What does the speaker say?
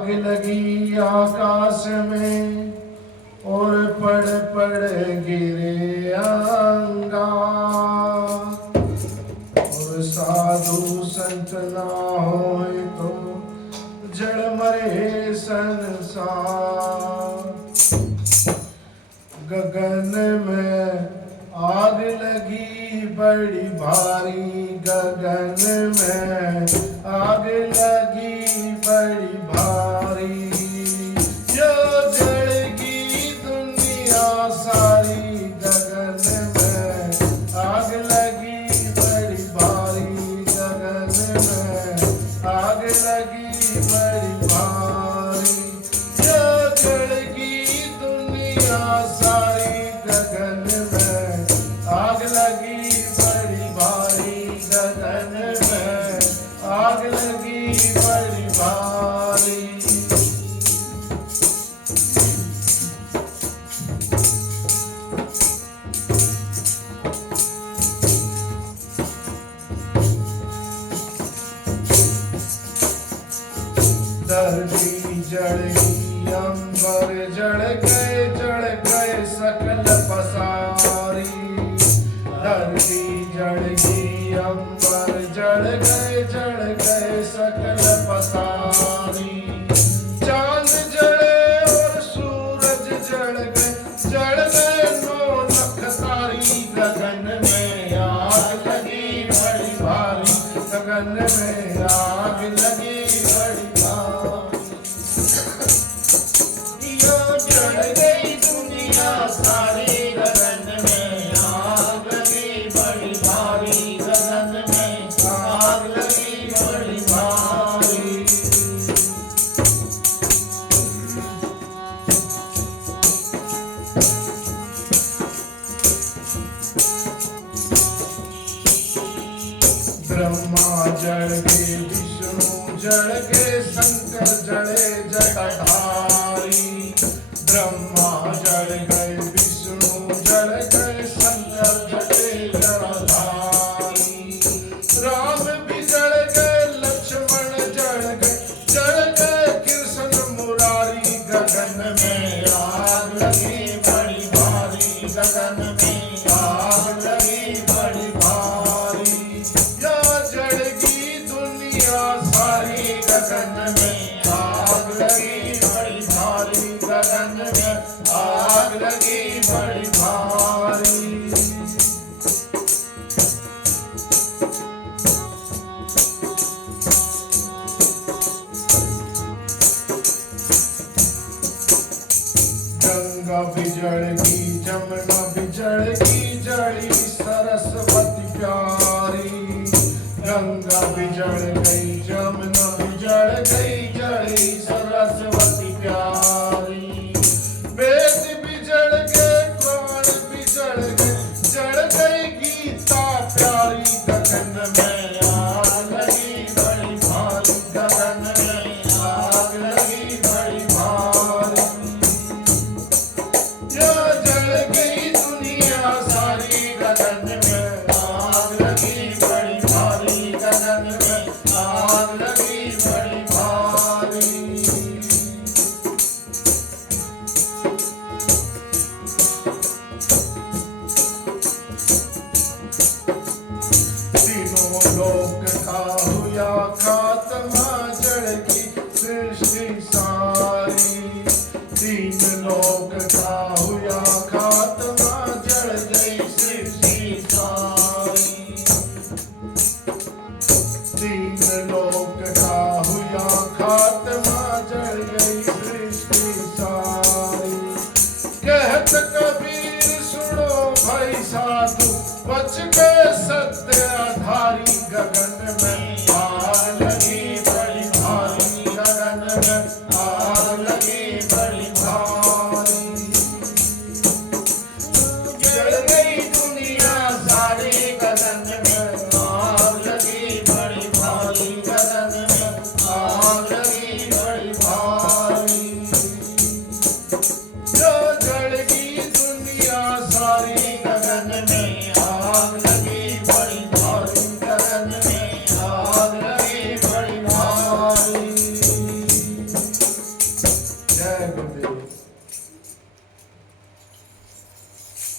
आग लगी आकाश में और पड़ पड़ गिरे अंगार। और साधु संत ना होए तो जड़ मरे संसार। गगन में आग लगी बड़ी भारी, गगन में आग लगी बड़ी भारी। जो जलेगी दुनिया सारी, गगन में आग लगी बड़ी भारी, गगन में आग लगी बड़ी भारी। जो जलेगी दुनिया सारी, गगन में आग लगी बड़ी भारी, गगन में आग लगी बड़ी भारी। धरती जल गई, अंबर जल गए सकल पसारी। धरती जल गई, अंबर जल गए सकल पसारी। चांद जले और सूरज जल गए नौ नक्षतारी। गगन में आग लगी बड़ी भारी, गगन में आग लगी बड़ी भारी। यो जल गई दुनिया सारी, गगन में आग लगी बड़ी भारी, गगन में आग लगी बड़ी भारी। ब्रह्मा जल गए, विष्णु जल गए, शंकर जले जटाधारी। ब्रह्मा जल गए, विष्णु जल गए, शंकर जले जटाधारी। राम भी जल गए, लक्ष्मण जल गए कृष्ण मुरारी। गगन में आग लगी बड़ी भारी, गगन में आग लगी बड़ी भारी। या जलेगी दुनिया सारी, गगन में आग लगी बड़ी भारी, गगन में आग लगी बड़ी भारी। गंगा बिजड़गी, जमुना बिजड़गी, जड़ी सरस्वती प्यारी। गंगा बिजड़ गई, जमुना बिजड़ गई, जड़ी सरस्वती प्यारी। वेद बिजड़ गए, प्राण बिजड़ गए, जड़ गई गीता प्यारी। गगन में आग लगी बड़ी भारी, गगन में आग लगी बड़ी भारी। जो जल गई दुनिया सारी, गगन में आग लगी बड़ी भारी, गगन में आग लगी बड़ी भारी। ਵਾਹਿਗੁਰੂ ਜੀ